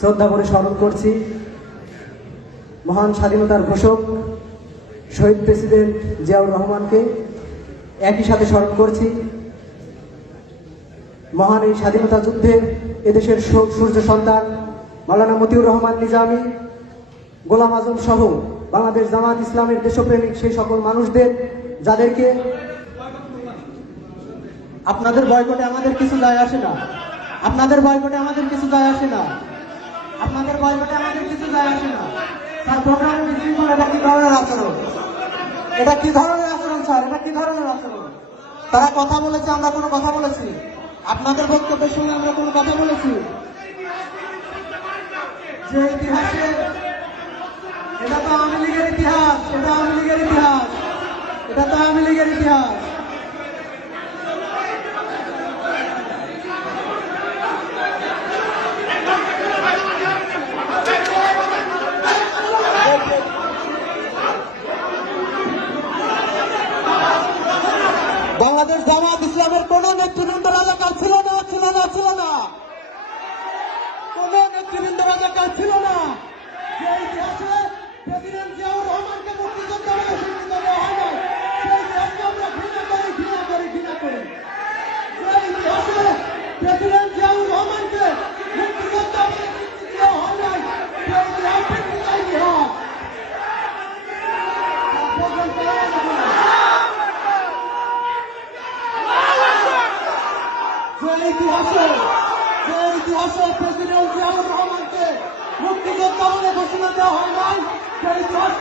শ্রদ্ধা করে স্মরণ করছি মহান স্বাধীনতার ঘোষক শহীদ প্রেসিডেন্ট জিয়াউর রহমানকে। একই সাথে স্মরণ করছি মহান এই স্বাধীনতা যুদ্ধে এদেশের সূর্য সন্তান মাওলানা মতিউর রহমান নিজামী, গোলাম আজম সহ বাংলাদেশ জামাত ইসলামের দেশপ্রেমিক সেই সকল মানুষদের, যাদেরকে আপনাদের বয়কটে আমাদের কিছু যায় আসে না, আপনাদের বয়কটে আমাদের কিছু যায় আসে না, আপনাদের বয়কটে আমাদের কিছু যায় আসে না। স্যার প্রোগ্রামে বিশৃঙ্খলা, এটা কি ধরনের আচরণ? এটা কি ধরনের আচরণ স্যার? এটা কি ধরনের আচরণ? তারা কথা বলেছে, আমরা কোনো কথা বলেছি? আপনাদের বক্তব্যের সঙ্গে আমরা কোনো কথা বলেছি? যে ইতিহাসে, এটা তো আওয়ামী লীগের ইতিহাস, এটা আওয়ামী লীগের ইতিহাস, এটা তো আওয়ামী লীগের ইতিহাস। বাংলাদেশ জামাত ইসলামের কোন নেতৃবৃন্দ রাজাকার ছিল না, ছিল না, ছিল না, কোন নেতৃবৃন্দ রাজাকার ছিল না। যে ইতিহাসে প্রেসিডেন্ট জিয়াউর রহমানকে মুক্তিযোদ্ধা বলে স্বীকৃতি দেওয়া হয় না, সেই ইতিহাসকে আমরা ঘৃণা করি, ঘৃণা করি, ঘৃণা করি। যে ইতিহাসে প্রেসিডেন্ট জিয়াউর রহমানকে মুক্তিযোদ্ধা বলে স্বীকৃতি দেওয়া হয় নাই, সেই ইতিহাসকে চাই ইতিহাস। যে ইতিহাসে প্রেসিডেন্ট জিয়াউর রহমানকে মুক্তিযোদ্ধা বলে ঘোষণা দেওয়া হয় নাই, সেই ইতিহাস